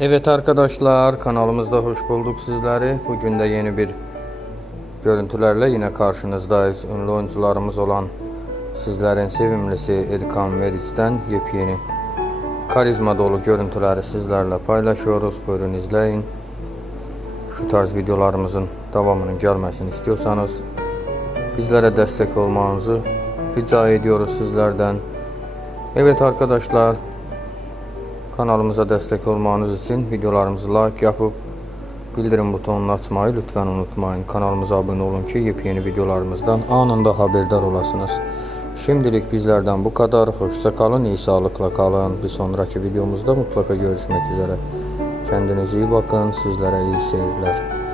Evet arkadaşlar kanalımızda hoş bulduk sizleri. Bugün de yeni bir görüntülerle yine karşınızdayız. Ünlü oyuncularımız olan sizlerin sevimlisi Erkan Meriç'ten yepyeni karizma dolu görüntüleri sizlerle paylaşıyoruz. Buyurun izleyin. Şu tarz videolarımızın devamının gelmesini istiyorsanız bizlere destek olmanızı rica ediyoruz sizlerden. Evet arkadaşlar Kanalımıza destek olmanız için videolarımızı like yapıp bildirim butonunu açmayı lütfen unutmayın. Kanalımıza abone olun ki yepyeni videolarımızdan anında haberdar olasınız. Şimdilik bizlerden bu kadar. Hoşça kalın, iyi sağlıkla kalın. Bir sonraki videomuzda mutlaka görüşmek üzere. Kendinize iyi bakın. Sizlere iyi seyirler.